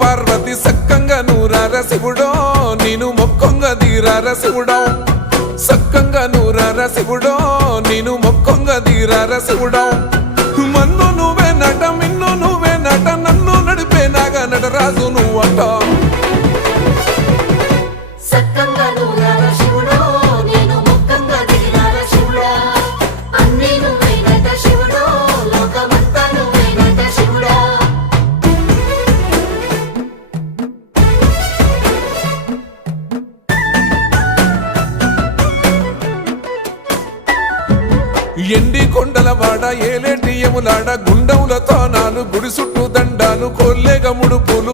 పార్వతి సక్కంగా నూరార శివుడో నేను మొక్కొంగ దీరార శివుడో సక్కంగా నూరార శివుడో నేను మొక్కొంగ దీరార శివుడో మన్ను నువ్వే నట మిన్ను నువ్వే నట నన్ను నడిపే నాగా నటరాజు నువ్వట ఎండి కొండలవాడ ఏలేటి యములాడ గుండములతో నాలు గుడి చుట్టూ దండాలు కొల్లేగ ముడుపులు